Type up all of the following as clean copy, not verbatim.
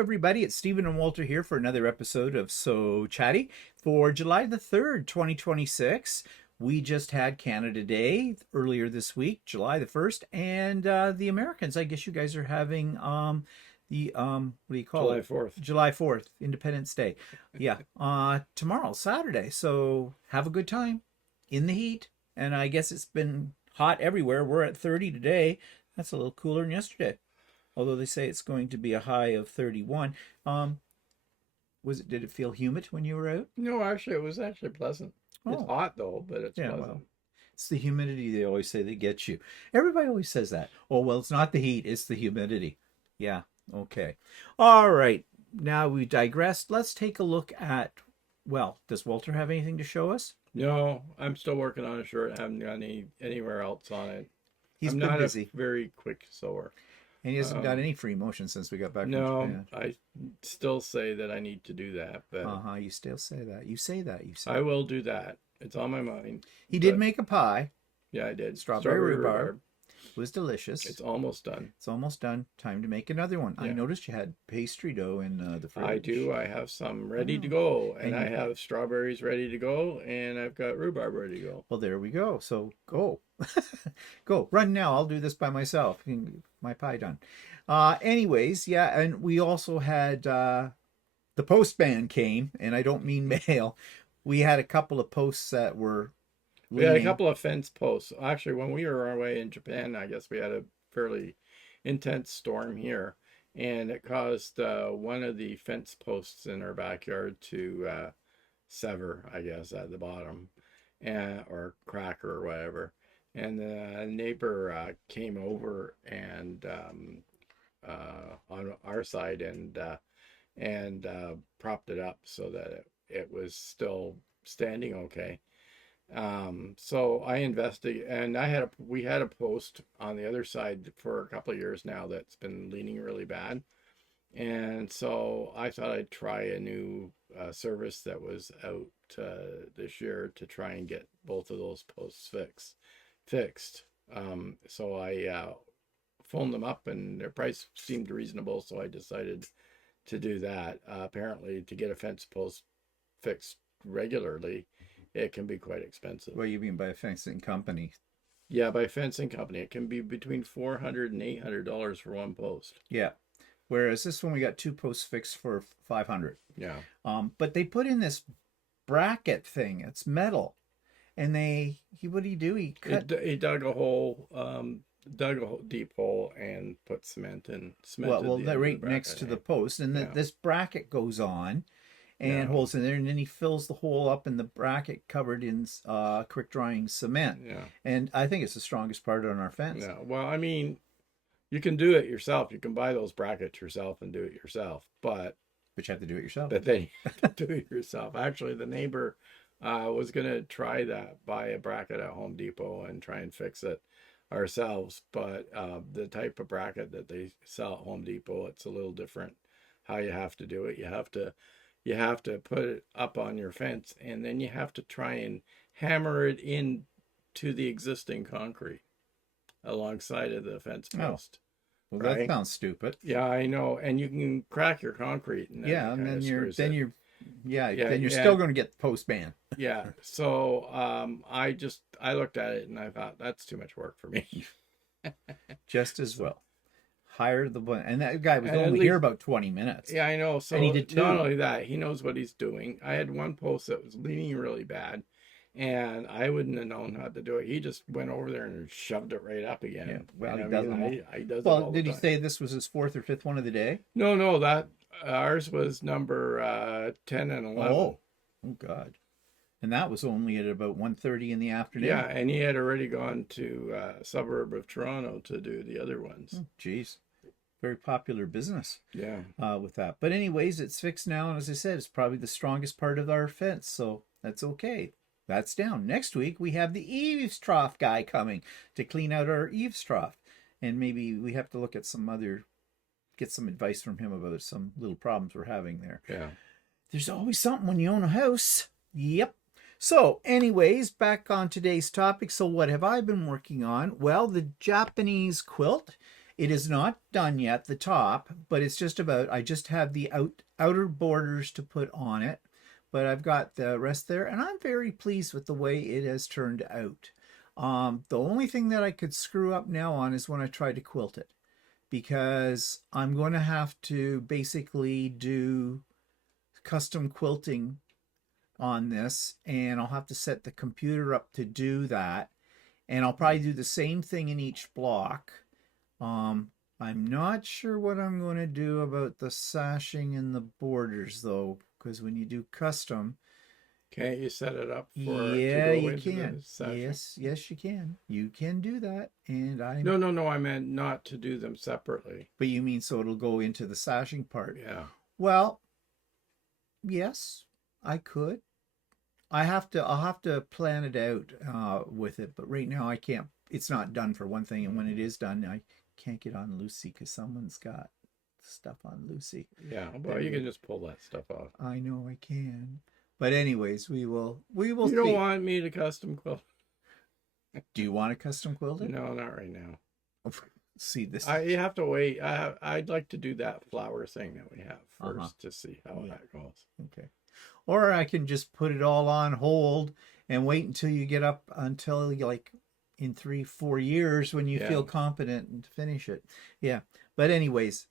everybody. It's Stephen and Walter here for another episode of So Chatty for July the 3rd, 2026. We just had Canada Day earlier this week, July the 1st, and the Americans, I guess you guys are having what do you call July it? 4th. July 4th, Independence Day. Yeah, tomorrow, Saturday. So have a good time in the heat. And I guess it's been hot everywhere. We're at 30 today. That's a little cooler than yesterday. Although they say it's going to be a high of 31. Did it feel humid when you were out? No, actually, it was actually pleasant. It's Oh, hot though, but it's yeah, pleasant. well, it's the humidity they always say that gets you. Everybody always says that. Oh, well, it's not the heat, it's the humidity. Yeah, okay. All right, now we digressed. Let's take a look at, well, does Walter have anything to show us? No, I'm still working on a shirt. I haven't got anywhere else on it. He's I'm been not busy. a very quick sewer. And he hasn't got any free motion since we got back from No, Japan. I still say that I need to do that, but You still say that. You say that. You say I will do that. It's on my mind. He did make a pie. Yeah, I did. Strawberry rhubarb. It was delicious. It's almost done. It's almost done. Time to make another one. Yeah. I noticed you had pastry dough in the fridge. I do. I have some ready to go, and I have strawberries ready to go, and I've got rhubarb ready to go. Well, there we go. So go. Go. Run now. I'll do this by myself. My pie done. Anyways, yeah, and we also had the postman came, and I don't mean mail. We had a couple of posts that were We had a couple of fence posts. Actually, when we were away in Japan, I guess we had a fairly intense storm here, and it caused one of the fence posts in our backyard to sever, I guess, at the bottom, or crack or whatever. And the neighbor came over and on our side and propped it up so that it was still standing okay. So I invested, and we had a post on the other side for a couple of years now that's been leaning really bad, and so I thought I'd try a new service that was out this year to try and get both of those posts fixed. So I phoned them up, and their price seemed reasonable, so I decided to do that. Apparently, to get a fence post fixed regularly, it can be quite expensive. What do you mean by a fencing company? Yeah, by a fencing company, it can be between $400 and $800 for one post. Yeah. Whereas this one we got two posts fixed for $500. Yeah. But they put in this bracket thing. It's metal, and what did he do? He cut. He dug a hole, deep hole, and put cement in. Well, they're right next to the post, and this bracket goes on. And holes in there, and then he fills the hole up in the bracket covered in quick drying cement. Yeah. And I think it's the strongest part on our fence. Yeah. Well, I mean, you can do it yourself. You can buy those brackets yourself and do it yourself, but you have to do it yourself. But then you have to do it yourself. Actually, the neighbor was going to try that, buy a bracket at Home Depot and try and fix it ourselves. But the type of bracket that they sell at Home Depot, it's a little different how you have to do it. You have to put it up on your fence, and then you have to try and hammer it in to the existing concrete alongside of the fence post. Well, right? That sounds stupid. Yeah, I know. And you can crack your concrete. And then you're still going to get the post ban. Yeah. So I looked at it and I thought, that's too much work for me. Just as well. Hire the one, and that guy was only here about 20 minutes. Yeah, I know. So and he did too. Not only that, he knows what he's doing. I had one post that was leaning really bad, and I wouldn't have known how to do it. He just went over there and shoved it right up again. Yeah. Well, he does well, it all did the he time. say this was his fourth or fifth one of the day? No, that ours was number 10 and 11. Oh God. And that was only at about 1:30 in the afternoon. Yeah, and he had already gone to a suburb of Toronto to do the other ones. Jeez. Very popular business. Yeah. With that. But anyways, it's fixed now. And as I said, it's probably the strongest part of our fence. So that's okay. That's down. Next week, we have the eaves trough guy coming to clean out our eaves trough. And maybe we have to look at get some advice from him about some little problems we're having there. Yeah. There's always something when you own a house. Yep. So anyways, back on today's topic. So what have I been working on? Well, the Japanese quilt It is not done yet, the top, but it's just about, I just have the outer borders to put on it, but I've got the rest there, and I'm very pleased with the way it has turned out. The only thing that I could screw up now on is when I try to quilt it, because I'm going to have to basically do custom quilting on this, and I'll have to set the computer up to do that, and I'll probably do the same thing in each block. I'm not sure what I'm going to do about the sashing and the borders though, because when you do custom, Can't you set it up for yeah, to go you into can. the session? Yes, you can. You can do that, and No. I meant not to do them separately. But you mean so it'll go into the sashing part? Yeah. Well, yes, I could. I'll have to plan it out with it, but right now I can't. It's not done for one thing, and when it is done, I can't get on Lucy because someone's got stuff on Lucy. Yeah, well, you can just pull that stuff off. I know I can. But anyways, we will You see. don't want me to custom quilt? Do you want a custom quilt? No, not right now. See this. You have to wait. I'd like to do that flower thing that we have first to see how that goes. Okay. Or I can just put it all on hold and wait until you get up until like in 3-4 years when you feel competent and finish it. Yeah. But anyways,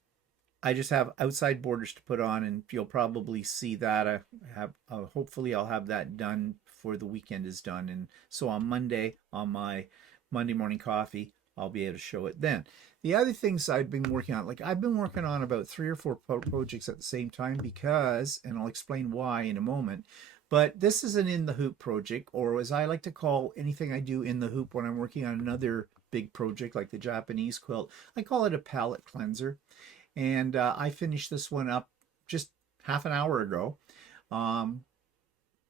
I just have outside borders to put on, and you'll probably see that. Hopefully I'll have that done before the weekend is done. And so on Monday, on my Monday morning coffee, I'll be able to show it then. The other things I've been working on, like I've been working on about 3 or 4 projects at the same time because, and I'll explain why in a moment, but this is an in the hoop project, or as I like to call anything I do in the hoop when I'm working on another big project like the Japanese quilt, I call it a palette cleanser. And I finished this one up just half an hour ago.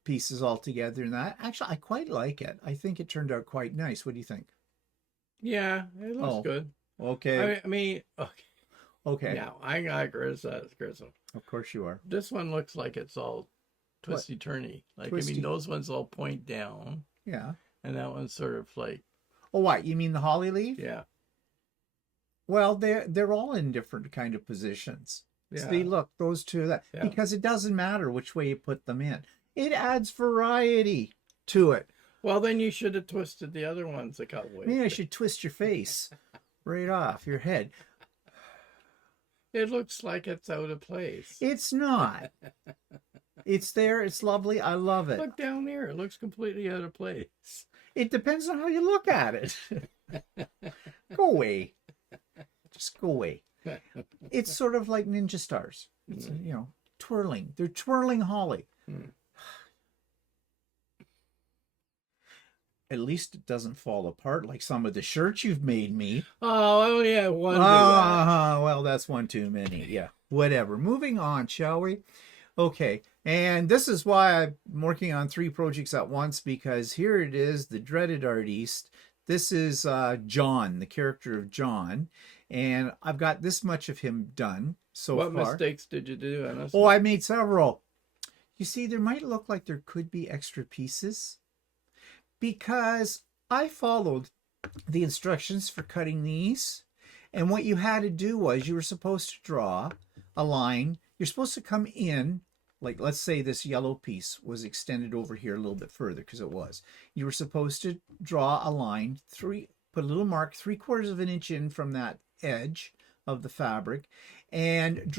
Pieces all together and that. Actually, I quite like it. I think it turned out quite nice. What do you think? Yeah, it looks good. Okay. I mean, okay. Yeah, I got Grizzle. Of course you are. This one looks like it's all twisty-turny. Like, I mean, those ones all point down. Yeah. And that one's sort of like... Oh, what? You mean the holly leaf? Yeah. Well, they're all in different kind of positions. Yeah. See, look, those two, because it doesn't matter which way you put them in. It adds variety to it. Well, then you should have twisted the other ones a couple ways. Maybe I should twist your face right off your head. It looks like it's out of place. It's not. It's there. It's lovely. I love it. Look down there. It looks completely out of place. It depends on how you look at it. Go away. Just go away. It's sort of like ninja stars. It's, twirling. They're twirling holly. At least it doesn't fall apart like some of the shirts you've made me. Oh, yeah, one. Well, that's one too many. Yeah, whatever. Moving on, shall we? Okay, and this is why I'm working on 3 projects at once, because here it is, the dreaded artiste. This is John, the character of John, and I've got this much of him done so far. What mistakes did you do, Ennis? Oh, I made several. You see, there might look like there could be extra pieces, because I followed the instructions for cutting these, and what you had to do was you were supposed to draw a line. You're supposed to come in, like let's say this yellow piece was extended over here a little bit further, because it was. You were supposed to draw a line, put a little mark 3/4 of an inch in from that edge of the fabric, and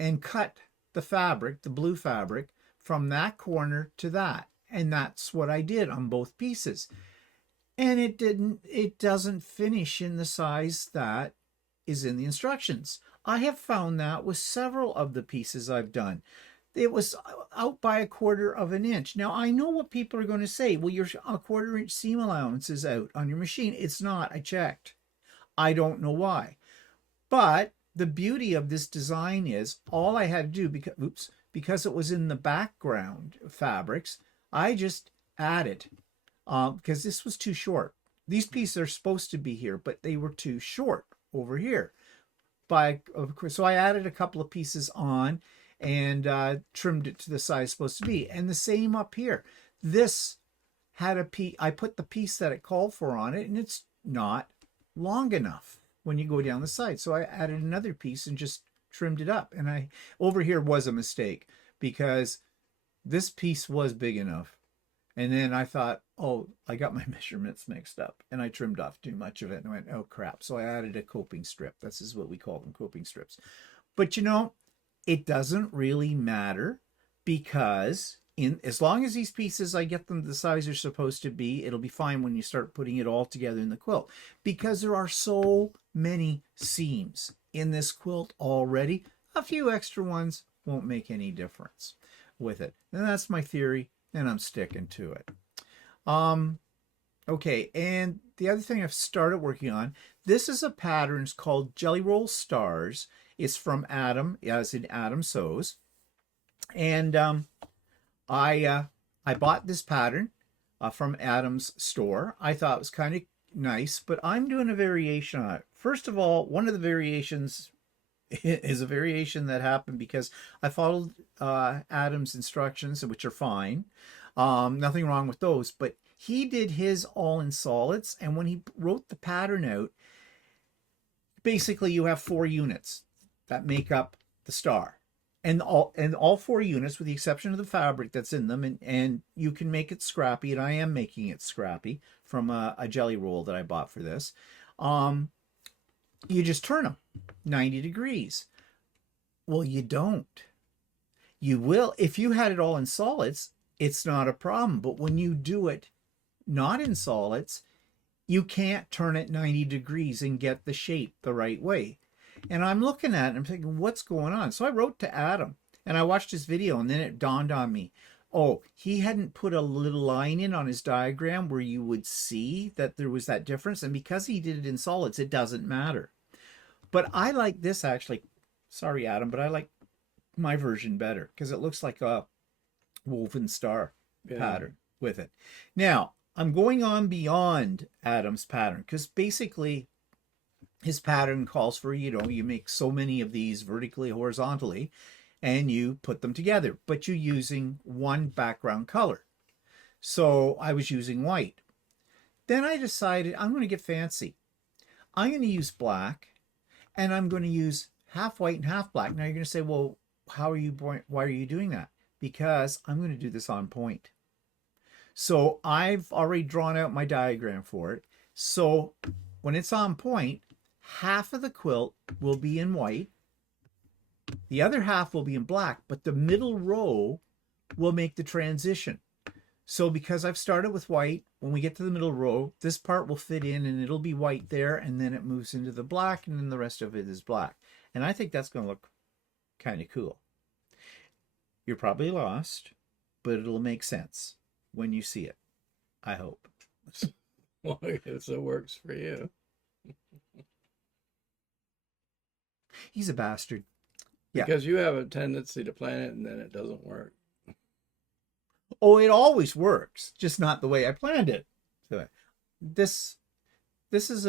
and cut the fabric, the blue fabric, from that corner to that. And that's what I did on both pieces. And it doesn't finish in the size that is in the instructions. I have found that with several of the pieces I've done. It was out by 1/4 of an inch. Now, I know what people are going to say. Well, your 1/4 inch seam allowance is out on your machine. It's not. I checked. I don't know why. But the beauty of this design is all I had to do, because it was in the background fabrics, I just added, because this was too short. These pieces are supposed to be here, but they were too short over here. So I added a couple of pieces on and trimmed it to the size it's supposed to be. And the same up here. This had I put the piece that it called for on it, and it's not long enough. when you go down the side. So I added another piece and just trimmed it up. And over here was a mistake because this piece was big enough. And then I thought, oh, I got my measurements mixed up and I trimmed off too much of it and went, oh crap. So I added a coping strip. This is what we call them, coping strips. But it doesn't really matter because as long as these pieces, I get them the size they're supposed to be, it'll be fine when you start putting it all together in the quilt, because there are so many seams in this quilt already. A few extra ones won't make any difference with it. And that's my theory, and I'm sticking to it. Okay, and the other thing I've started working on, this is a pattern. It's called Jelly Roll Stars. It's from Adam, as in Adam Sews. And I bought this pattern from Adam's store. I thought it was kind of nice, but I'm doing a variation on it. First of all, one of the variations is a variation that happened because I followed Adam's instructions, which are fine. Nothing wrong with those, but he did his all in solids, and when he wrote the pattern out, basically you have 4 units that make up the star. And all 4 units, with the exception of the fabric that's in them, and you can make it scrappy, and I am making it scrappy from a jelly roll that I bought for this. You just turn them 90 degrees. Well, you don't. You will, if you had it all in solids, it's not a problem. But when you do it not in solids, you can't turn it 90 degrees and get the shape the right way. And I'm looking at it and I'm thinking, what's going on? So I wrote to Adam and I watched his video, and then it dawned on me, oh, he hadn't put a little line in on his diagram where you would see that there was that difference. And because he did it in solids, it doesn't matter. But I like this actually. Sorry, Adam, but I like my version better because it looks like a woven star pattern with it. Now, I'm going on beyond Adam's pattern because basically his pattern calls for, you make so many of these vertically, horizontally, and you put them together, but you're using one background color. So I was using white. Then I decided I'm going to get fancy. I'm going to use black, and I'm going to use half white and half black. Now you're going to say, well, why are you doing that? Because I'm going to do this on point. So I've already drawn out my diagram for it. So when it's on point, half of the quilt will be in white, the other half will be in black, but the middle row will make the transition. So because I've started with white, when we get to the middle row, this part will fit in and it'll be white there, and then it moves into the black, and then the rest of it is black. And I think that's going to look kind of cool. You're probably lost, but it'll make sense when you see it, I hope. Well, I guess it works for you. He's a bastard. Because you have a tendency to plan it and then it doesn't work. Oh, it always works, just not the way I planned it. So this is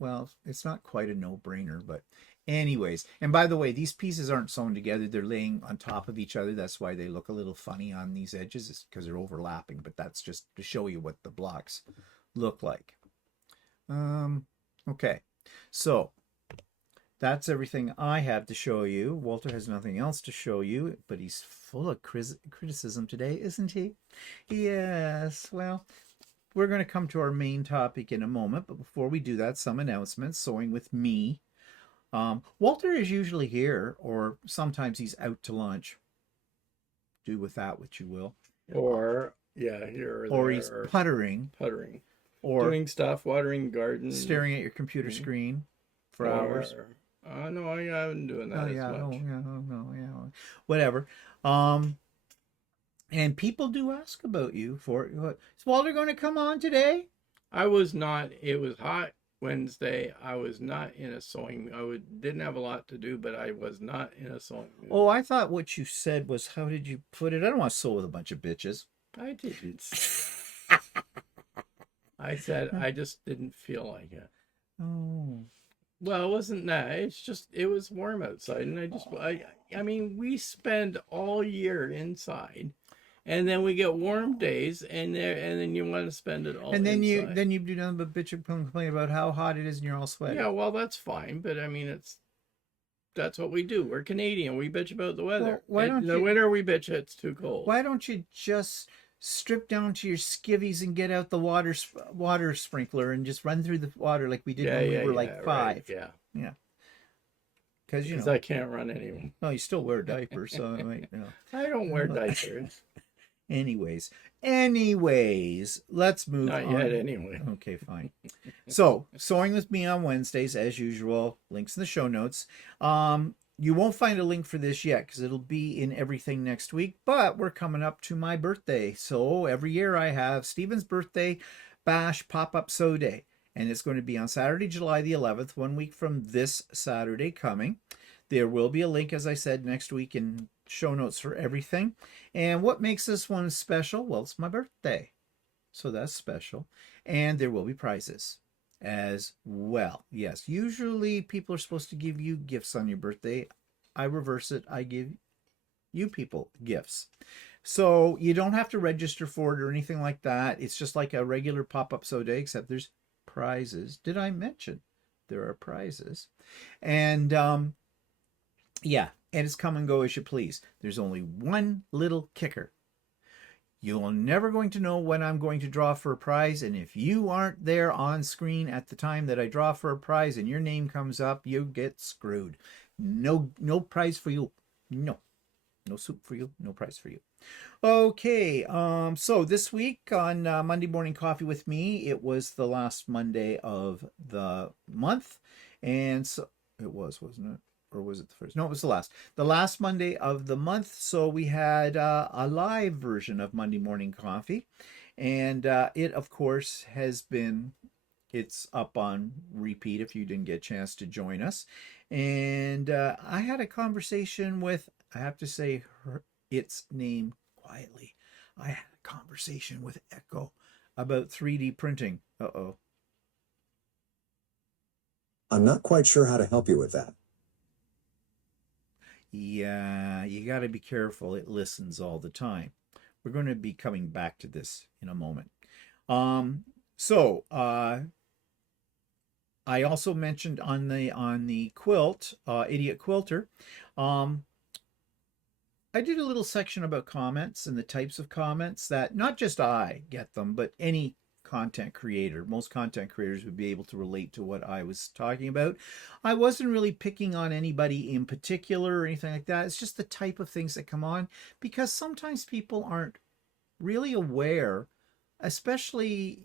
well, it's not quite a no-brainer, but anyways. And by the way, these pieces aren't sewn together. They're laying on top of each other. That's why they look a little funny on these edges, is because they're overlapping, but that's just to show you what the blocks look like. Okay, so that's everything I have to show you. Walter has nothing else to show you, but he's full of criticism today, isn't he? Yes, well, we're going to come to our main topic in a moment, but before we do that, some announcements. Sewing with me. Walter is usually here, or sometimes he's out to lunch. Do with that what you will. Or, yeah, here or there. Or he's puttering. Or doing stuff, watering gardens. Staring at your computer screen for hours. No, I haven't doing that much. Whatever. And people do ask about you for, is Walter going to come on today? I was not. It was hot Wednesday. I was not in a sewing. Didn't have a lot to do, but I was not in a sewing mood. Oh, I thought what you said was, how did you put it? I don't want to sew with a bunch of bitches. I didn't say that. I said I just didn't feel like it. Oh. Well, it wasn't that. It's just, it was warm outside. And I mean, we spend all year inside. and then we get warm days, and then you want to spend it all And then inside. you do nothing but bitch and complain about how hot it is and you're all sweaty. Yeah, well, that's fine, but I mean, that's what we do. We're Canadian. We bitch about the weather. Well, In the winter, we bitch it's too cold. why don't you just strip down to your skivvies and get out the water sprinkler and just run through the water like we did when we were like 5? Right, yeah. Yeah. Because I can't run anymore. No, you still wear diapers, so I might, I don't wear diapers. Anyways, let's move Not on. yet, anyway. Okay, fine. So, sewing with me on Wednesdays, as usual. Links in the show notes. You won't find a link for this yet because it'll be in everything next week. But we're coming up to my birthday, so every year I have Stephen's birthday bash pop-up sew day, and it's going to be on Saturday, July the 11th, 1 week from this Saturday coming. There will be a link, as I said, next week in show notes for everything. And what makes this one special? Well, it's my birthday, so that's special. And there will be prizes as well. Yes, usually people are supposed to give you gifts on your birthday. I reverse it. I give you people gifts. So you don't have to register for it or anything like that. It's just like a regular pop-up sew day, except there's prizes. Did I mention there are prizes? And yeah, and it's come and go as you please. There's only one little kicker. You're never going to know when I'm going to draw for a prize, and if you aren't there on screen at the time that I draw for a prize and your name comes up, you get screwed. No prize for you. No soup for you. No prize for you. Okay, so this week on Monday Morning Coffee with me, it was the last Monday of the month, and so it was, wasn't it? Or was it the first? No, it was the last Monday of the month. So we had a live version of Monday Morning Coffee, and it of course it's up on repeat if you didn't get a chance to join us. And I had a conversation with, I have to say its name quietly, I had a conversation with Echo about 3D printing. I'm not quite sure how to help you with that. Yeah, you got to be careful. It listens all the time. We're going to be coming back to this in a moment. So I also mentioned on the quilt, Idiot Quilter, I did a little section about comments and the types of comments that not just I get them, but any content creator. Most content creators would be able to relate to what I was talking about. I wasn't really picking on anybody in particular or anything like that. It's just the type of things that come on, because sometimes people aren't really aware, especially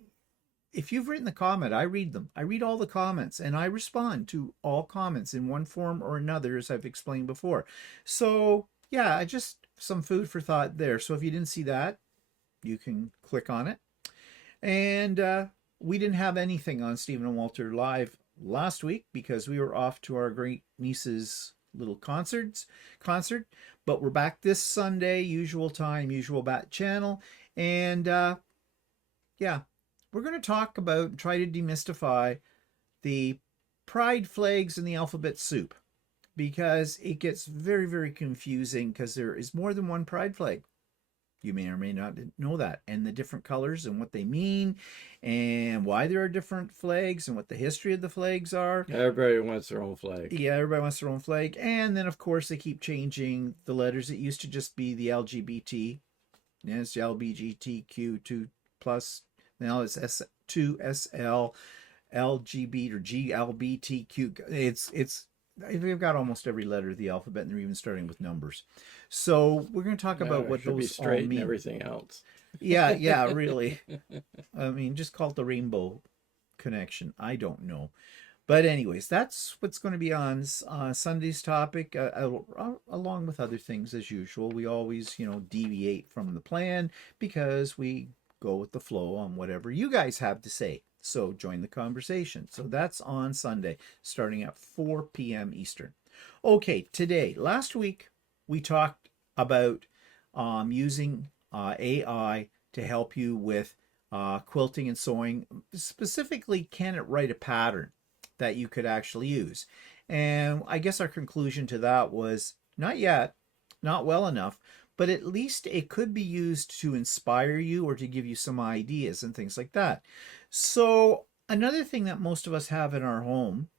if you've written the comment. I read them. I read all the comments and I respond to all comments in one form or another, as I've explained before. So yeah, just some food for thought there. So if you didn't see that, you can click on it. And we didn't have anything on Stephen and Walter Live last week because we were off to our great niece's little concert. But we're back this Sunday, usual time, usual bat channel. And yeah, we're going to talk about, try to demystify the pride flags in the alphabet soup, because it gets very, very confusing because there is more than one pride flag. You may or may not know that, and the different colors and what they mean and why there are different flags and what the history of the flags are. Everybody wants their own flag. Yeah, everybody wants their own flag. And then, of course, they keep changing the letters. It used to just be the LGBT. Yeah, it's LBGTQ2+. Now it's S2SL, LGBT or GLBTQ. We've got almost every letter of the alphabet, and they're even starting with numbers. So we're going to talk about what should be those all straight mean. and everything else. Yeah, really. I mean, just call it the rainbow connection. I don't know. But anyways, that's what's going to be on Sunday's topic, along with other things as usual. We always, deviate from the plan because we go with the flow on whatever you guys have to say. So join the conversation. So that's on Sunday, starting at 4 p.m. Eastern. Okay, last week, we talked about using AI to help you with quilting and sewing. Specifically, can it write a pattern that you could actually use? And I guess our conclusion to that was not yet, not well enough, but at least it could be used to inspire you or to give you some ideas and things like that. So, another thing that most of us have in our home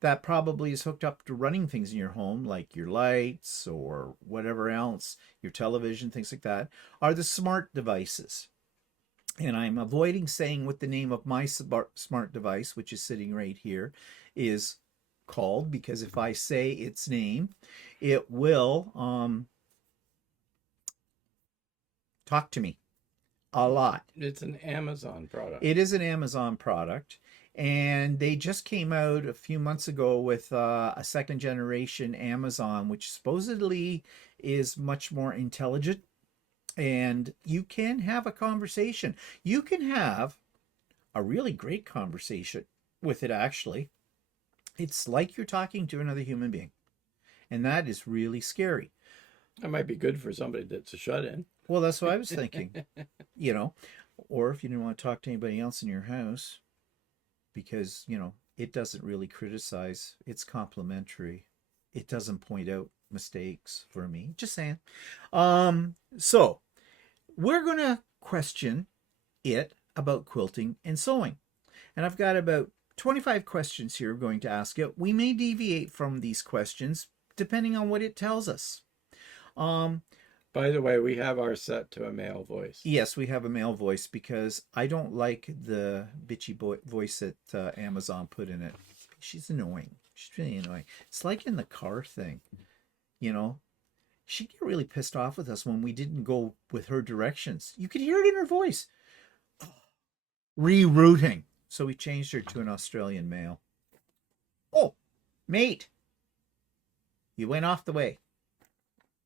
that probably is hooked up to running things in your home, like your lights or whatever else, your television, things like that, are the smart devices. And I'm avoiding saying what the name of my smart device, which is sitting right here, is called, because if I say its name, it will talk to me a lot. It's an Amazon product. It is an Amazon product, and they just came out a few months ago with a second generation Amazon, which supposedly is much more intelligent, and you can have a conversation. You can have a really great conversation with it, actually. It's like you're talking to another human being, and that is really scary. That might be good for somebody that's a shut-in. Well, that's what I was thinking, you know, or if you didn't want to talk to anybody else in your house, because, you know, it doesn't really criticize, it's complimentary. It doesn't point out mistakes for me. Just saying. So we're going to question it about quilting and sewing. And I've got about 25 questions here I'm going to ask it. We may deviate from these questions depending on what it tells us. By the way, we have ours set to a male voice. Yes, we have a male voice because I don't like the bitchy voice that Amazon put in it. She's annoying. She's really annoying. It's like in the car thing, you know. She'd get really pissed off with us when we didn't go with her directions. You could hear it in her voice. Rerouting. So we changed her to an Australian male. Oh, mate. You went off the way.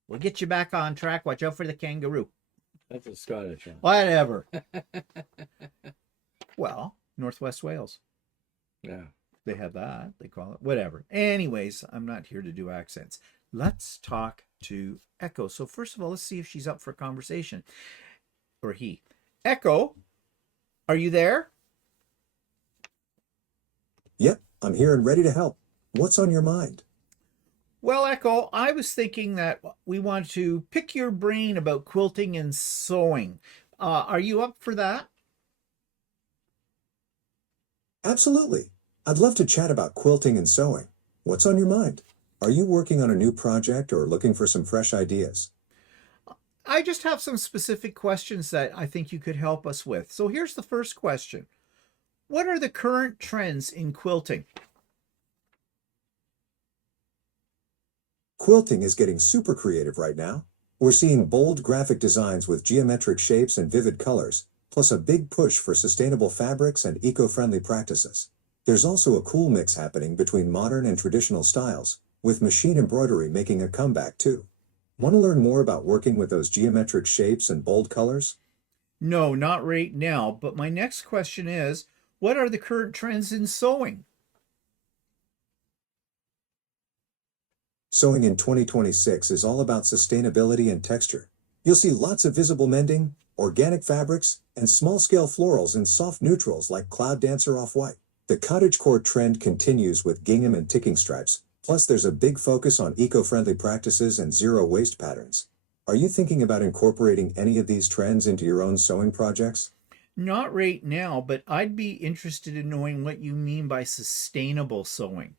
We'll get you back on track. Watch out for the kangaroo. That's a Scottish one. Whatever. Well, Northwest Wales. Yeah. They have that. They call it. Whatever. Anyways, I'm not here to do accents. Let's talk to Echo. So first of all, let's see if she's up for a conversation. Or he. Echo, are you there? Yep, I'm here and ready to help. What's on your mind? Well, Echo, I was thinking that we want to pick your brain about quilting and sewing. Are you up for that? Absolutely. I'd love to chat about quilting and sewing. What's on your mind? Are you working on a new project or looking for some fresh ideas? I just have some specific questions that I think you could help us with. So here's the first question. What are the current trends in quilting? Quilting is getting super creative right now. We're seeing bold graphic designs with geometric shapes and vivid colors, plus a big push for sustainable fabrics and eco-friendly practices. There's also a cool mix happening between modern and traditional styles, with machine embroidery making a comeback too. Want to learn more about working with those geometric shapes and bold colors? No, not right now. But my next question is, what are the current trends in sewing? Sewing in 2026 is all about sustainability and texture. You'll see lots of visible mending, organic fabrics, and small-scale florals in soft neutrals like Cloud Dancer Off-White. The cottagecore trend continues with gingham and ticking stripes, plus there's a big focus on eco-friendly practices and zero-waste patterns. Are you thinking about incorporating any of these trends into your own sewing projects? Not right now, but I'd be interested in knowing what you mean by sustainable sewing.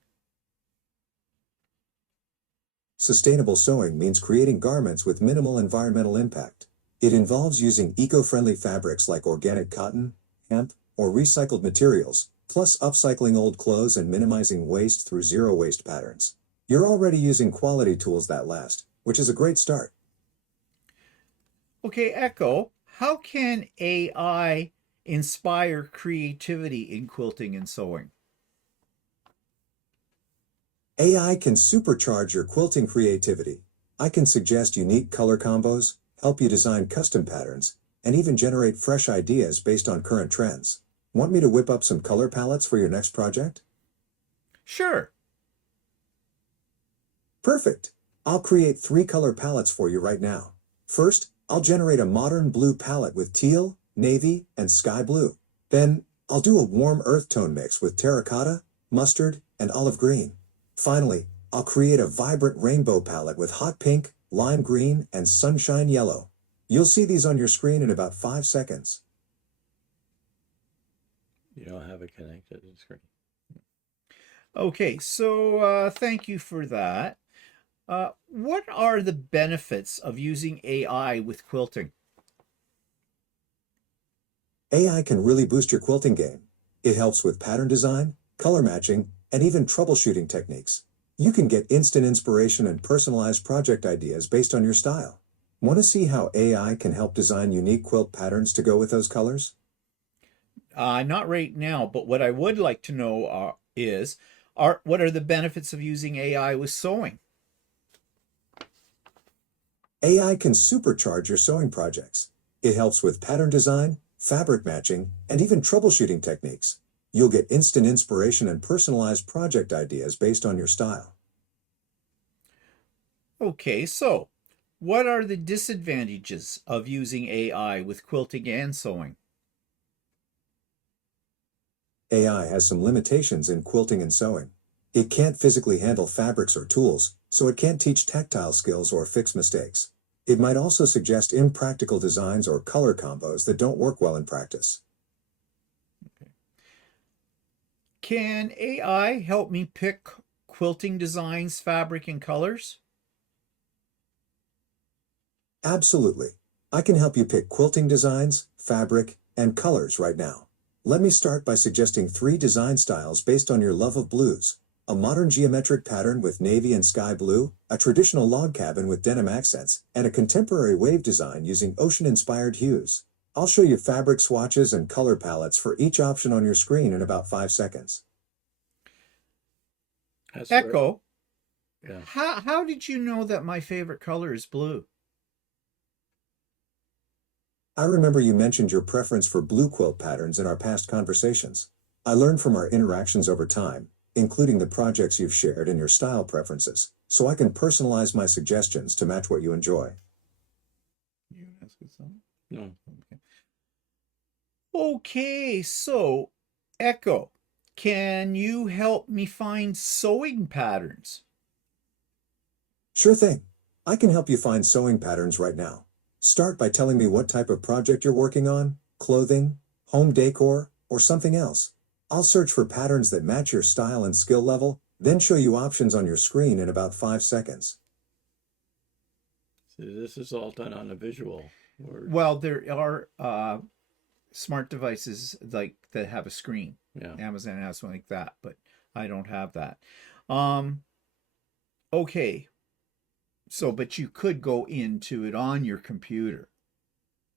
Sustainable sewing means creating garments with minimal environmental impact. It involves using eco-friendly fabrics like organic cotton, hemp, or recycled materials, plus upcycling old clothes and minimizing waste through zero-waste patterns. You're already using quality tools that last, which is a great start. Okay, Echo, how can AI inspire creativity in quilting and sewing? AI can supercharge your quilting creativity. I can suggest unique color combos, help you design custom patterns, and even generate fresh ideas based on current trends. Want me to whip up some color palettes for your next project? Sure. Perfect. I'll create 3 color palettes for you right now. First, I'll generate a modern blue palette with teal, navy, and sky blue. Then, I'll do a warm earth tone mix with terracotta, mustard, and olive green. Finally, I'll create a vibrant rainbow palette with hot pink, lime green, and sunshine yellow. You'll see these on your screen in about 5 seconds. You don't have it connected to the screen. Okay, so thank you for that. What are the benefits of using AI with quilting? AI can really boost your quilting game. It helps with pattern design, color matching, and even troubleshooting techniques. You can get instant inspiration and personalized project ideas based on your style. Want to see how AI can help design unique quilt patterns to go with those colors? Not right now, but what I would like to know what are the benefits of using AI with sewing? AI can supercharge your sewing projects. It helps with pattern design, fabric matching, and even troubleshooting techniques. You'll get instant inspiration and personalized project ideas based on your style. Okay, so what are the disadvantages of using AI with quilting and sewing? AI has some limitations in quilting and sewing. It can't physically handle fabrics or tools, so it can't teach tactile skills or fix mistakes. It might also suggest impractical designs or color combos that don't work well in practice. Can AI help me pick quilting designs, fabric, and colors? Absolutely. I can help you pick quilting designs, fabric, and colors right now. Let me start by suggesting 3 design styles based on your love of blues: a modern geometric pattern with navy and sky blue, a traditional log cabin with denim accents, and a contemporary wave design using ocean-inspired hues. I'll show you fabric swatches and color palettes for each option on your screen in about 5 seconds. That's Echo, right. Yeah. how did you know that my favorite color is blue? I remember you mentioned your preference for blue quilt patterns in our past conversations. I learned from our interactions over time, including the projects you've shared and your style preferences, so I can personalize my suggestions to match what you enjoy. You ask me something? No. Okay, so Echo, can you help me find sewing patterns? Sure thing. I can help you find sewing patterns right now. Start by telling me what type of project you're working on: clothing, home decor, or something else. I'll search for patterns that match your style and skill level, then show you options on your screen in about 5 seconds. See, this is all done on a visual. Well, there are smart devices like that have a screen. Yeah. Amazon has one like that, but I don't have that. Okay. So, but you could go into it on your computer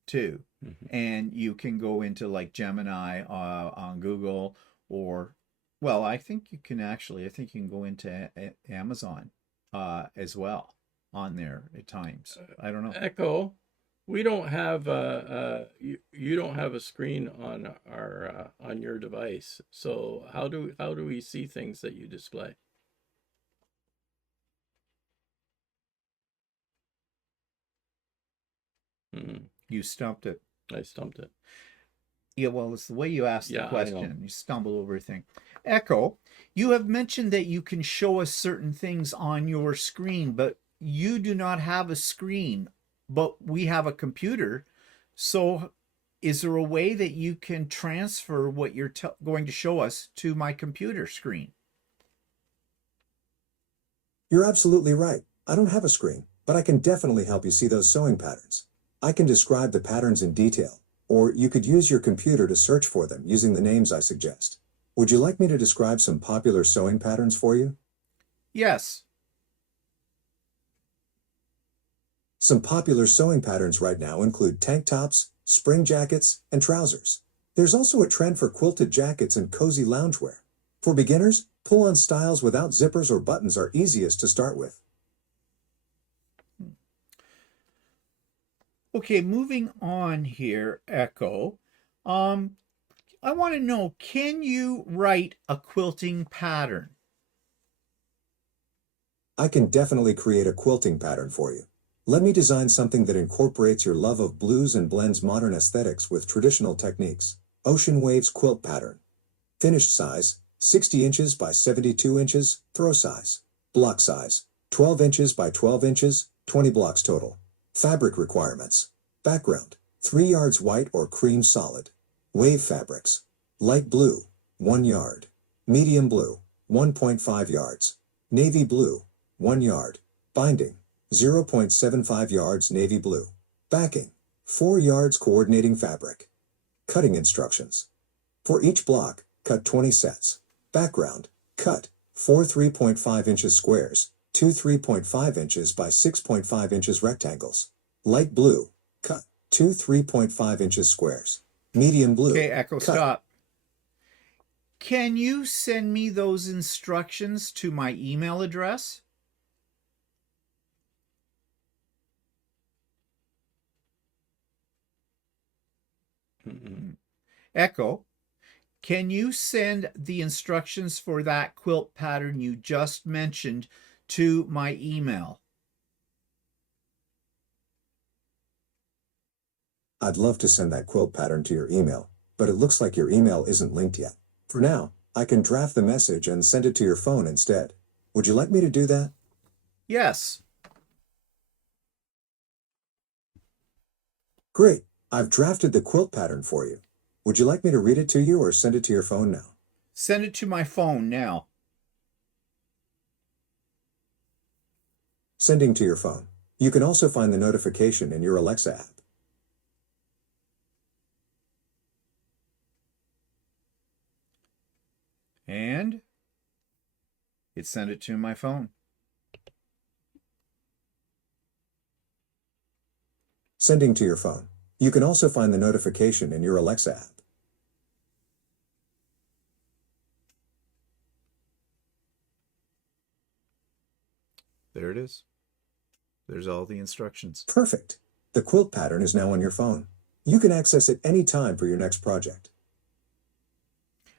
too. And you can go into like Gemini on Google, or, well, I think you can go into Amazon as well on there at times. I don't know. Echo, we don't have you don't have a screen on our on your device. So how do we see things that you display? You stumped it. I stumped it. Yeah, well, it's the way you asked the Yeah, I know. question. You stumble over a thing. Echo, you have mentioned that you can show us certain things on your screen, but you do not have a screen, but we have a computer. So is there a way that you can transfer what you're going to show us to my computer screen? You're absolutely right. I don't have a screen, but I can definitely help you see those sewing patterns. I can describe the patterns in detail, or you could use your computer to search for them using the names I suggest. Would you like me to describe some popular sewing patterns for you? Yes. Some popular sewing patterns right now include tank tops, spring jackets, and trousers. There's also a trend for quilted jackets and cozy loungewear. For beginners, pull-on styles without zippers or buttons are easiest to start with. Okay, moving on here, Echo. I want to know, can you write a quilting pattern? I can definitely create a quilting pattern for you. Let me design something that incorporates your love of blues and blends modern aesthetics with traditional techniques. Ocean Waves Quilt Pattern. Finished size, 60 inches by 72 inches, throw size. Block size, 12 inches by 12 inches, 20 blocks total. Fabric requirements. Background, 3 yards white or cream solid. Wave fabrics. Light blue, 1 yard. Medium blue, 1.5 yards. Navy blue, 1 yard. Binding, 0.75 yards navy blue. Backing, 4 yards coordinating fabric. Cutting instructions. For each block, cut 20 sets. Background, cut 4 3.5 inches squares, 2 3.5 inches by 6.5 inches rectangles. Light blue, cut 2 3.5 inches squares. Medium blue, Okay, Echo, cut. stop. Can you send me those instructions to my email address? Echo, can you send the instructions for that quilt pattern you just mentioned to my email? I'd love to send that quilt pattern to your email, but it looks like your email isn't linked yet. For now, I can draft the message and send it to your phone instead. Would you like me to do that? Yes. Great. I've drafted the quilt pattern for you. Would you like me to read it to you or send it to your phone now? Send it to my phone now. Sending to your phone. You can also find the notification in your Alexa app. And it sent it to my phone. Sending to your phone. You can also find the notification in your Alexa app. There it is. There's all the instructions. Perfect. The quilt pattern is now on your phone. You can access it anytime for your next project.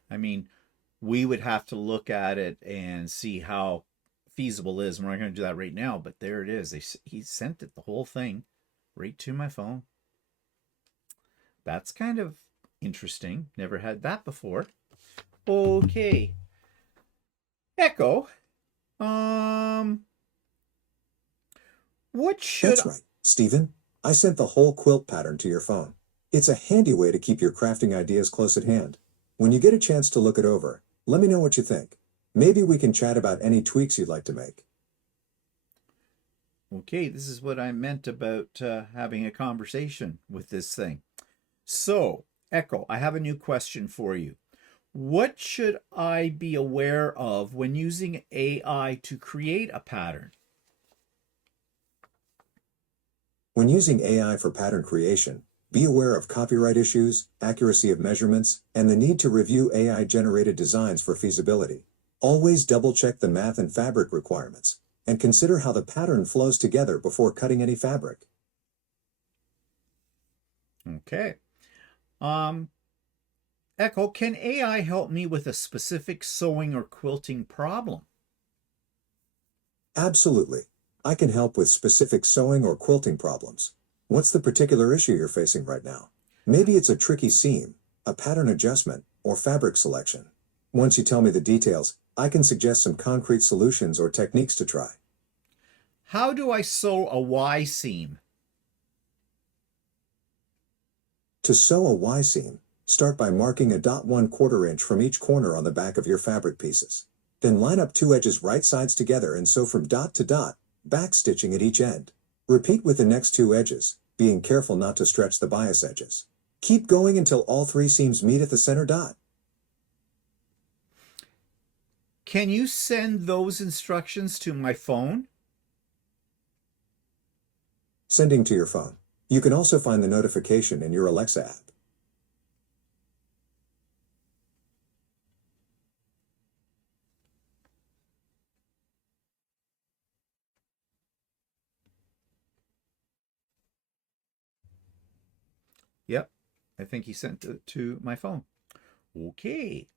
I mean, we would have to look at it and see how feasible it is. We're not going to do that right now, but there it is. He sent it, the whole thing, right to my phone. That's kind of interesting. Never had that before. Okay. Echo. What should... That's right, Stephen. I sent the whole quilt pattern to your phone. It's a handy way to keep your crafting ideas close at hand. When you get a chance to look it over, let me know what you think. Maybe we can chat about any tweaks you'd like to make. Okay, this is what I meant about having a conversation with this thing. So, Echo, I have a new question for you. What should I be aware of when using AI to create a pattern? When using AI for pattern creation, be aware of copyright issues, accuracy of measurements, and the need to review AI-generated designs for feasibility. Always double-check the math and fabric requirements, and consider how the pattern flows together before cutting any fabric. Okay. Echo, can AI help me with a specific sewing or quilting problem? Absolutely. I can help with specific sewing or quilting problems. What's the particular issue you're facing right now? Maybe it's a tricky seam, a pattern adjustment, or fabric selection. Once you tell me the details, I can suggest some concrete solutions or techniques to try. How do I sew a Y seam? To sew a Y seam, start by marking a dot 1/4 inch from each corner on the back of your fabric pieces. Then line up 2 edges right sides together and sew from dot to dot, back stitching at each end. Repeat with the next 2 edges, being careful not to stretch the bias edges. Keep going until all 3 seams meet at the center dot. Can you send those instructions to my phone? Sending to your phone. You can also find the notification in your Alexa app. Yep, I think he sent it to my phone. Okay.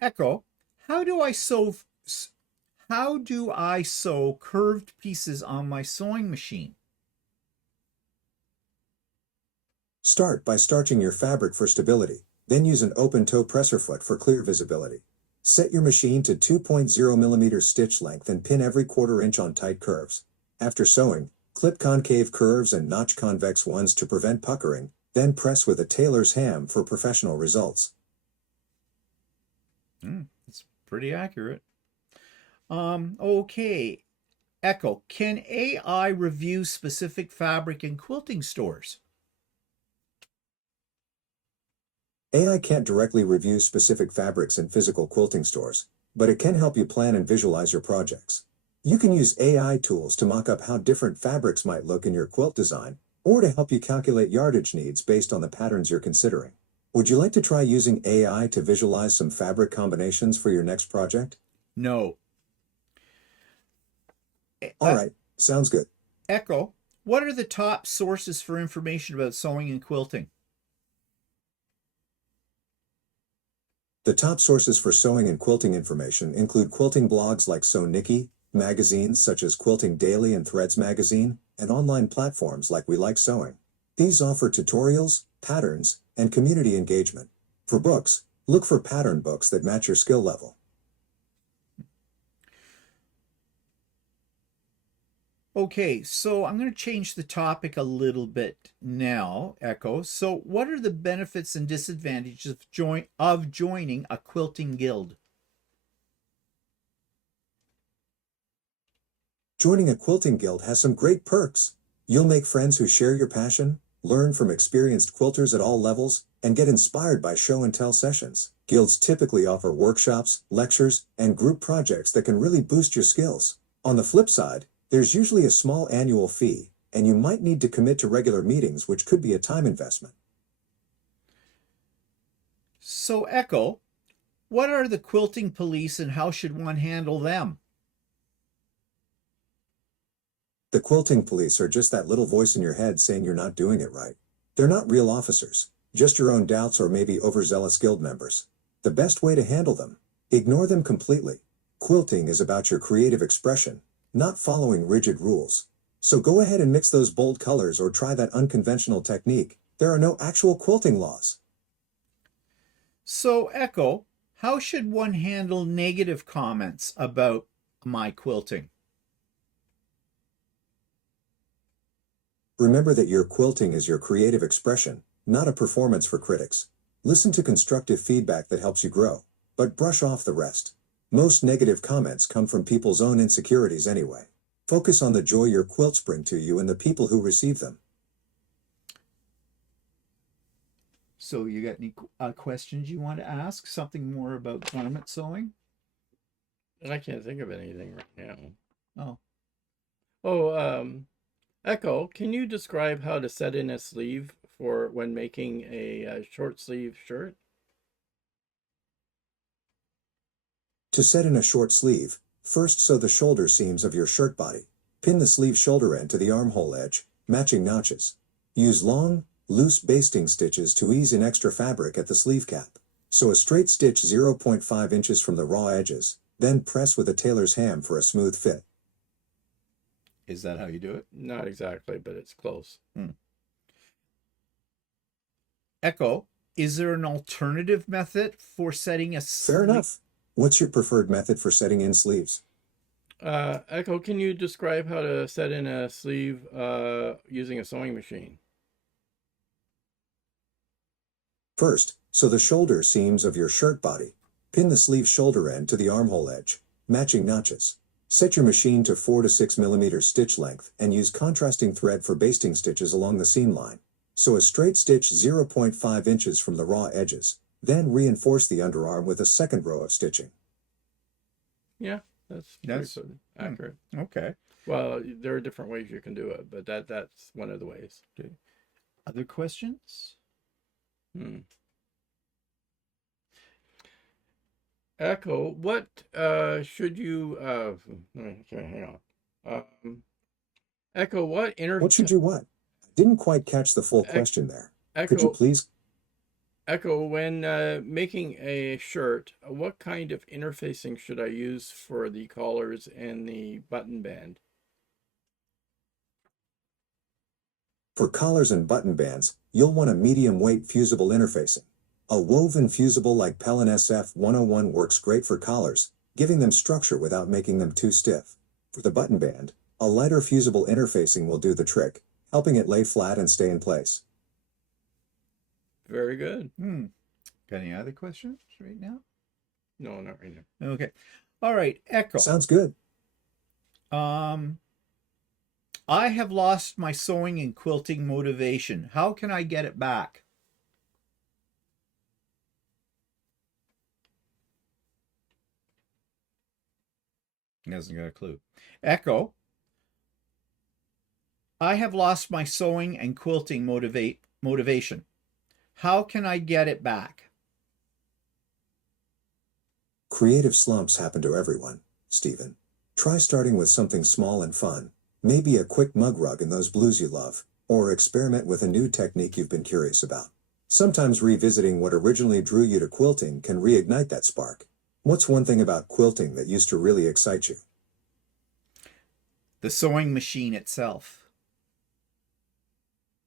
Echo, how do I sew curved pieces on my sewing machine? Start by starching your fabric for stability, then use an open toe presser foot for clear visibility. Set your machine to 2.0 millimeter stitch length and pin every 1/4 inch on tight curves. After sewing, clip concave curves and notch convex ones to prevent puckering, then press with a tailor's ham for professional results. It's pretty accurate. Okay. Echo, can AI review specific fabric in quilting stores? AI can't directly review specific fabrics in physical quilting stores, but it can help you plan and visualize your projects. You can use AI tools to mock up how different fabrics might look in your quilt design, or to help you calculate yardage needs based on the patterns you're considering. Would you like to try using AI to visualize some fabric combinations for your next project? No. All right, sounds good. Echo, what are the top sources for information about sewing and quilting? The top sources for sewing and quilting information include quilting blogs like Sew Nikki, magazines such as Quilting Daily and Threads Magazine, and online platforms like We Like Sewing. These offer tutorials, patterns, and community engagement. For books, look for pattern books that match your skill level. Okay, so I'm going to change the topic a little bit now, Echo. So what are the benefits and disadvantages of joining a quilting guild? Joining a quilting guild has some great perks. You'll make friends who share your passion, learn from experienced quilters at all levels, and get inspired by show and tell sessions. Guilds typically offer workshops, lectures, and group projects that can really boost your skills. On the flip side, there's usually a small annual fee, and you might need to commit to regular meetings, which could be a time investment. So, Echo, what are the quilting police and how should one handle them? The quilting police are just that little voice in your head saying you're not doing it right. They're not real officers, just your own doubts or maybe overzealous guild members. The best way to handle them: ignore them completely. Quilting is about your creative expression, not following rigid rules. So go ahead and mix those bold colors or try that unconventional technique. There are no actual quilting laws. So, Echo, how should one handle negative comments about my quilting? Remember that your quilting is your creative expression, not a performance for critics. Listen to constructive feedback that helps you grow, but brush off the rest. Most negative comments come from people's own insecurities anyway. Focus on the joy your quilts bring to you and the people who receive them. So you got any questions you want to ask? Something more about garment sewing? I can't think of anything right now. Oh, Echo, can you describe how to set in a sleeve for when making a short sleeve shirt? To set in a short sleeve, first sew the shoulder seams of your shirt body. Pin the sleeve shoulder end to the armhole edge, matching notches. Use long, loose basting stitches to ease in extra fabric at the sleeve cap. Sew a straight stitch 0.5 inches from the raw edges, then press with a tailor's ham for a smooth fit. is that how you do it? Not exactly, but it's close. Echo, is there an alternative method for setting a Fair enough. What's your preferred method for setting in sleeves? Echo, can you describe how to set in a sleeve using a sewing machine? First, sew the shoulder seams of your shirt body. Pin the sleeve shoulder end to the armhole edge, matching notches. Set your machine to 4 to 6 millimeter stitch length and use contrasting thread for basting stitches along the seam line. Sew a straight stitch 0.5 inches from the raw edges, then reinforce the underarm with a second row of stitching. Yeah, that's accurate. Okay. Well, there are different ways you can do it, but that's one of the ways. Okay. Other questions? Echo, what should you okay, hang on. Echo, what What should you what? Didn't quite catch the full question there. Could you please? Echo, when making a shirt, what kind of interfacing should I use for the collars and the button band? For collars and button bands, you'll want a medium weight fusible interfacing. A woven fusible like Pellin SF101 works great for collars, giving them structure without making them too stiff. For the button band, a lighter fusible interfacing will do the trick, helping it lay flat and stay in place. Very good. Got any other questions right now? No, not right now. Okay. All right, Echo. Sounds good. I have lost my sewing and quilting motivation. How can I get it back? He hasn't got a clue. Echo. I have lost my sewing and quilting motivation. How can I get it back? Creative slumps happen to everyone, Stephen. Try starting with something small and fun, maybe a quick mug rug in those blues you love, or experiment with a new technique you've been curious about. Sometimes revisiting what originally drew you to quilting can reignite that spark. What's one thing about quilting that used to really excite you? The sewing machine itself.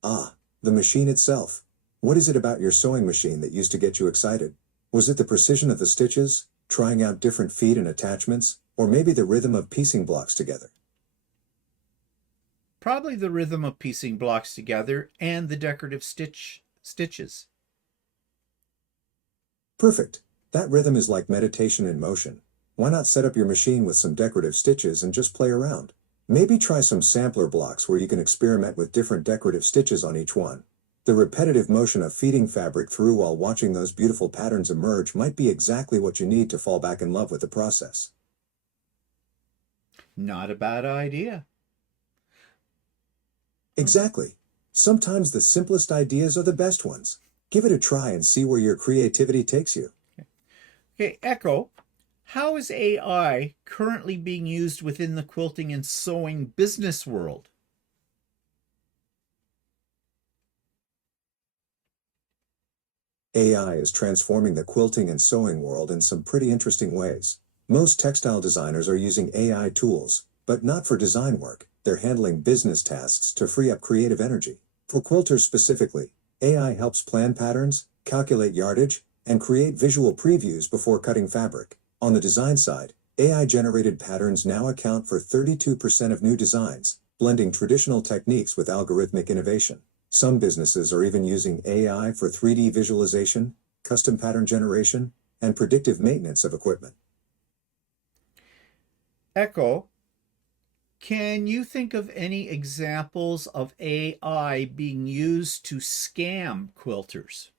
Ah, the machine itself. What is it about your sewing machine that used to get you excited? Was it the precision of the stitches, trying out different feet and attachments, or maybe the rhythm of piecing blocks together? Probably the rhythm of piecing blocks together and the decorative stitches. Perfect. That rhythm is like meditation in motion. Why not set up your machine with some decorative stitches and just play around? Maybe try some sampler blocks where you can experiment with different decorative stitches on each one. The repetitive motion of feeding fabric through while watching those beautiful patterns emerge might be exactly what you need to fall back in love with the process. Not a bad idea. Exactly. Sometimes the simplest ideas are the best ones. Give it a try and see where your creativity takes you. Okay, Echo, how is AI currently being used within the quilting and sewing business world? AI is transforming the quilting and sewing world in some pretty interesting ways. Most textile designers are using AI tools, but not for design work. They're handling business tasks to free up creative energy. For quilters specifically, AI helps plan patterns, calculate yardage, and create visual previews before cutting fabric. On the design side, AI-generated patterns now account for 32% of new designs, blending traditional techniques with algorithmic innovation. Some businesses are even using AI for 3D visualization, custom pattern generation, and predictive maintenance of equipment. Echo, can you think of any examples of AI being used to scam quilters?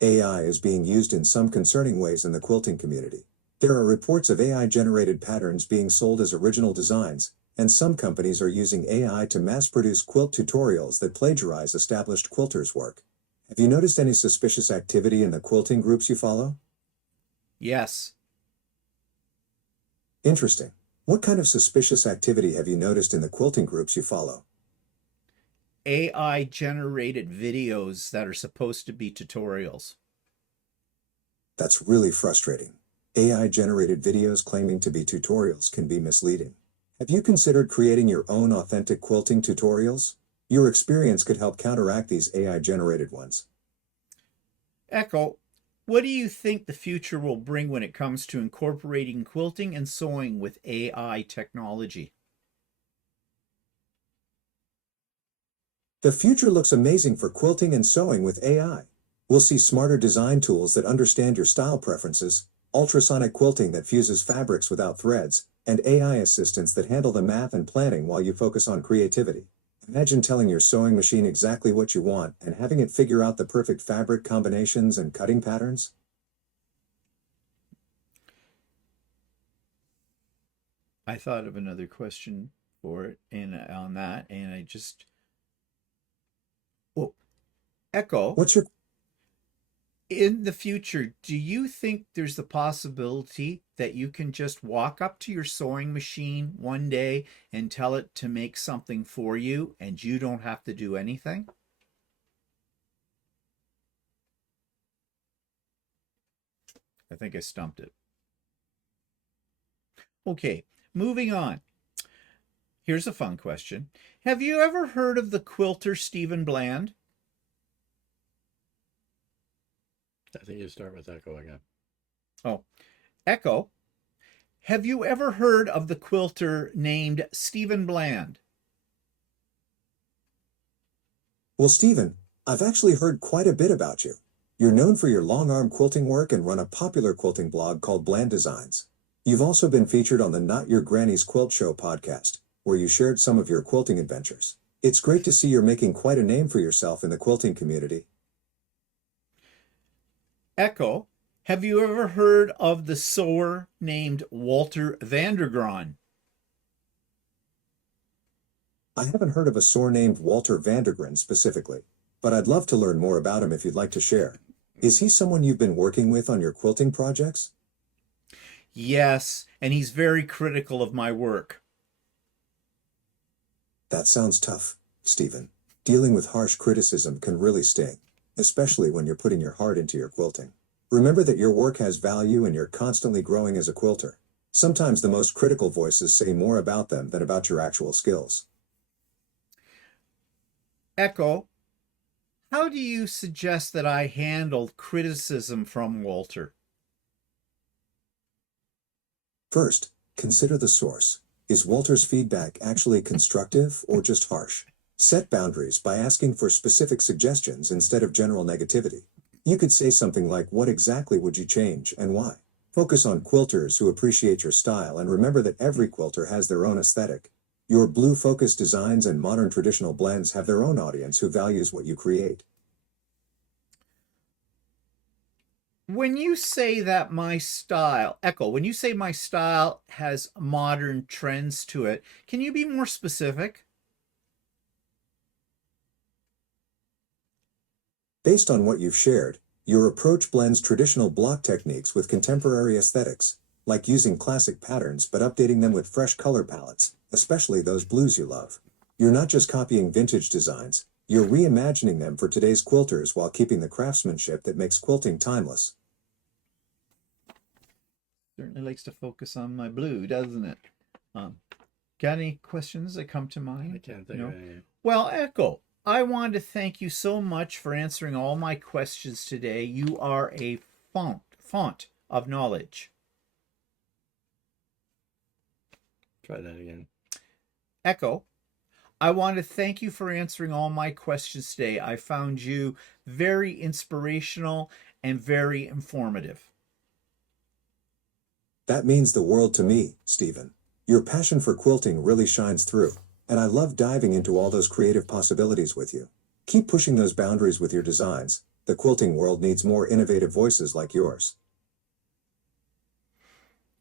AI is being used in some concerning ways in the quilting community. There are reports of AI-generated patterns being sold as original designs, and some companies are using AI to mass-produce quilt tutorials that plagiarize established quilters' work. Have you noticed any suspicious activity in the quilting groups you follow? Yes. Interesting. What kind of suspicious activity have you noticed in the quilting groups you follow? AI generated videos that are supposed to be tutorials. That's really frustrating. AI-generated videos claiming to be tutorials can be misleading. Have you considered creating your own authentic quilting tutorials? Your experience could help counteract these AI-generated ones. Echo, what do you think the future will bring when it comes to incorporating quilting and sewing with AI technology? The future looks amazing for quilting and sewing with AI. We'll see smarter design tools that understand your style preferences, ultrasonic quilting that fuses fabrics without threads, and AI assistants that handle the math and planning while you focus on creativity. Imagine telling your sewing machine exactly what you want and having it figure out the perfect fabric combinations and cutting patterns. I thought of another question for it and on that, and I just Echo. What's your In the future, do you think there's the possibility that you can just walk up to your sewing machine one day and tell it to make something for you and you don't have to do anything? I think I stumped it. Okay, moving on. Here's a fun question. Have you ever heard of the quilter Stephen Bland? I think you start with Echo again. Oh, Echo. Have you ever heard of the quilter named Stephen Bland? Well, Stephen, I've actually heard quite a bit about you. You're known for your long arm quilting work and run a popular quilting blog called Bland Designs. You've also been featured on the Not Your Granny's Quilt Show podcast, where you shared some of your quilting adventures. It's great to see you're making quite a name for yourself in the quilting community. Echo. Have you ever heard of the sewer named Walter Vandergron? I haven't heard of a sewer named Walter Vandergren specifically, but I'd love to learn more about him if you'd like to share. Is he someone you've been working with on your quilting projects? Yes, and he's very critical of my work. That sounds tough, Stephen. Dealing with harsh criticism can really sting, especially when you're putting your heart into your quilting. Remember that your work has value and you're constantly growing as a quilter. Sometimes the most critical voices say more about them than about your actual skills. Echo. How do you suggest that I handle criticism from Walter? First, consider the source. Is Walter's feedback actually constructive or just harsh? Set boundaries by asking for specific suggestions instead of general negativity. You could say something like, what exactly would you change and why? Focus on quilters who appreciate your style and remember that every quilter has their own aesthetic. Your blue-focused designs and modern traditional blends have their own audience who values what you create. When you say that my style, Echo, when you say my style has modern trends to it, can you be more specific? Based on what you've shared, your approach blends traditional block techniques with contemporary aesthetics, like using classic patterns but updating them with fresh color palettes, especially those blues you love. You're not just copying vintage designs, you're reimagining them for today's quilters while keeping the craftsmanship that makes quilting timeless. Certainly likes to focus on my blue, doesn't it? Got any questions that come to mind? I can't think of any. Well, Echo, I want to thank you so much for answering all my questions today. You are a font of knowledge. Try that again. Echo, I want to thank you for answering all my questions today. I found you very inspirational and very informative. That means the world to me, Stephen. Your passion for quilting really shines through, and I love diving into all those creative possibilities with you. Keep pushing those boundaries with your designs. The quilting world needs more innovative voices like yours.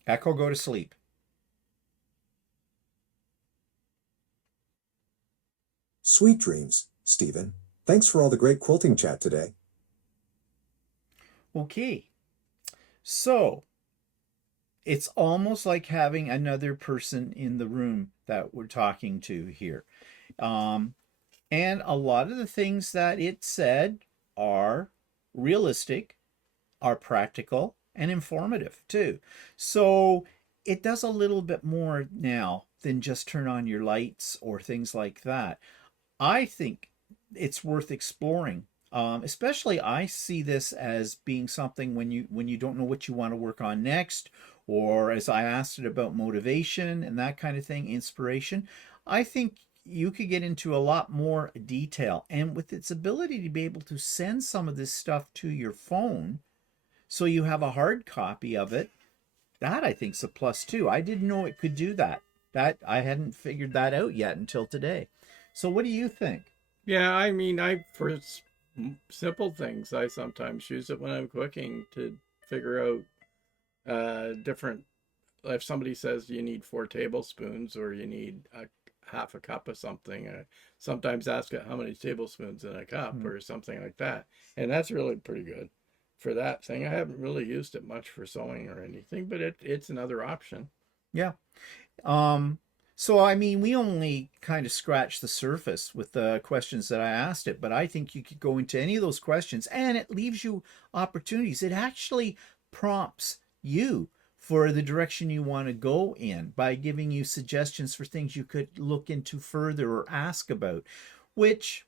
Echo, go to sleep. Sweet dreams, Stephen. Thanks for all the great quilting chat today. Okay. So, it's almost like having another person in the room that we're talking to here. And a lot of the things that it said are realistic, are practical, and informative too. So it does a little bit more now than just turn on your lights or things like that. I think it's worth exploring. Especially, I see this as being something when you don't know what you want to work on next, or as I asked it about motivation and that kind of thing, inspiration. I think you could get into a lot more detail, and with its ability to be able to send some of this stuff to your phone, so you have a hard copy of it. That I think's a plus too. I didn't know it could do that. That I hadn't figured that out yet until today. So what do you think? Yeah, I mean, simple things, I sometimes use it when I'm cooking to figure out different. If somebody says you need 4 tablespoons or you need a half a cup of something, sometimes ask it how many tablespoons in a cup or something like that, and that's really pretty good for that thing. I haven't really used it much for sewing or anything, but it's another option. Yeah. So I mean, we only kind of scratched the surface with the questions that I asked it, but I think you could go into any of those questions and it leaves you opportunities. It actually prompts you for the direction you want to go in by giving you suggestions for things you could look into further or ask about, which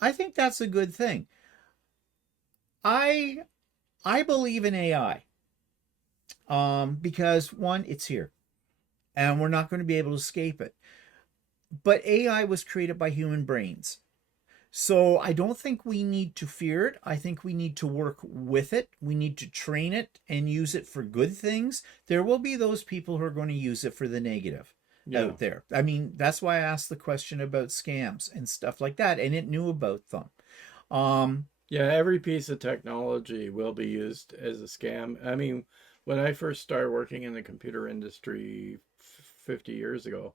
I think that's a good thing. I I believe in AI, because one, it's here, and we're not going to be able to escape it. But AI was created by human brains. So I don't think we need to fear it. I think we need to work with it. We need to train it and use it for good things. There will be those people who are going to use it for the negative out there. I mean, that's why I asked the question about scams and stuff like that, and it knew about them. Yeah, every piece of technology will be used as a scam. I mean, when I first started working in the computer industry 50 years ago,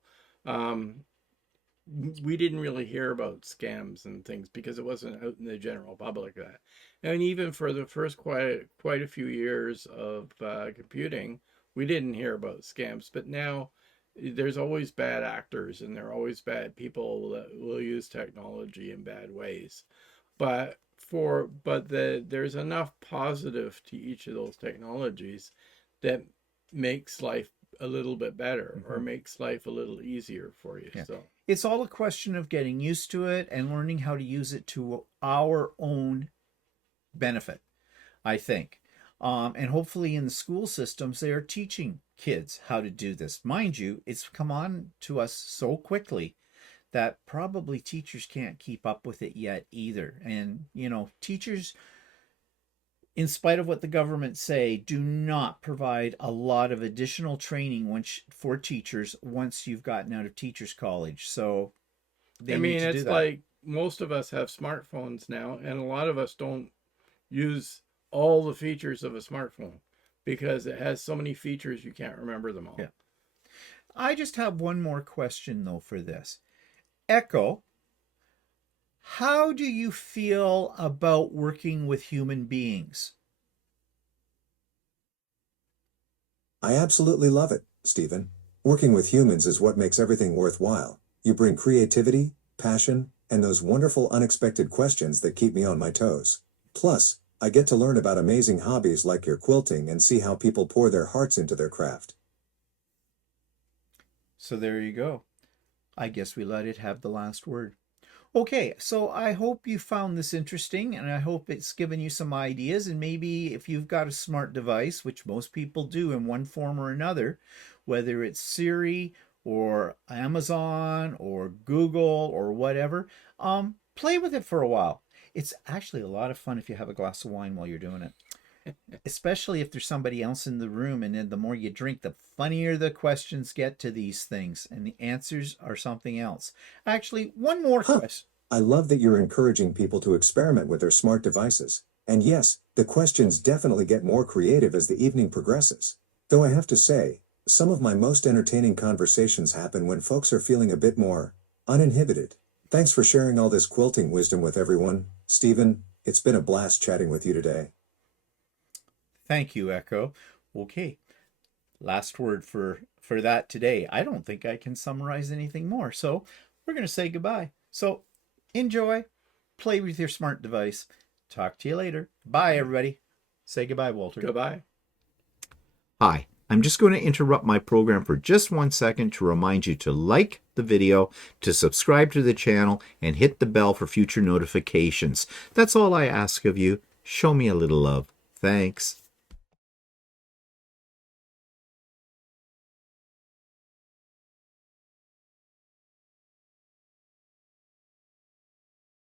we didn't really hear about scams and things because it wasn't out in the general public. That, and even for the first quite a few years of computing, we didn't hear about scams. But now there's always bad actors, and there are always bad people that will use technology in bad ways. There's enough positive to each of those technologies that makes life a little bit better, or makes life a little easier for you. Yeah. So It's all a question of getting used to it and learning how to use it to our own benefit, I think. And hopefully in the school systems, they are teaching kids how to do this. Mind you, it's come on to us so quickly that probably teachers can't keep up with it yet either. And, teachers, in spite of what the government say, do not provide a lot of additional training for teachers once you've gotten out of teachers college. So they need to do it's that. like most of us have smartphones now, and a lot of us don't use all the features of a smartphone because it has so many features you can't remember them all. Yeah. I just have one more question though for this. Echo, how do you feel about working with human beings? I absolutely love it, Stephen. Working with humans is what makes everything worthwhile. You bring creativity, passion, and those wonderful unexpected questions that keep me on my toes. Plus, I get to learn about amazing hobbies like your quilting and see how people pour their hearts into their craft. So there you go. I guess we let it have the last word. Okay, so I hope you found this interesting, and I hope it's given you some ideas. And maybe if you've got a smart device, which most people do in one form or another, whether it's Siri or Amazon or Google or whatever, play with it for a while. It's actually a lot of fun if you have a glass of wine while you're doing it. Especially if there's somebody else in the room, and then the more you drink, the funnier the questions get to these things, and the answers are something else. Actually, one more question. I love that you're encouraging people to experiment with their smart devices. And yes, the questions definitely get more creative as the evening progresses. Though I have to say, some of my most entertaining conversations happen when folks are feeling a bit more uninhibited. Thanks for sharing all this quilting wisdom with everyone. Stephen, it's been a blast chatting with you today. Thank you, Echo. Okay, last word for that today. I don't think I can summarize anything more, so we're going to say goodbye. So enjoy, play with your smart device. Talk to you later. Bye, everybody. Say goodbye, Walter. Goodbye. Hi, I'm just going to interrupt my program for just 1 second to remind you to like the video, to subscribe to the channel, and hit the bell for future notifications. That's all I ask of you. Show me a little love. Thanks.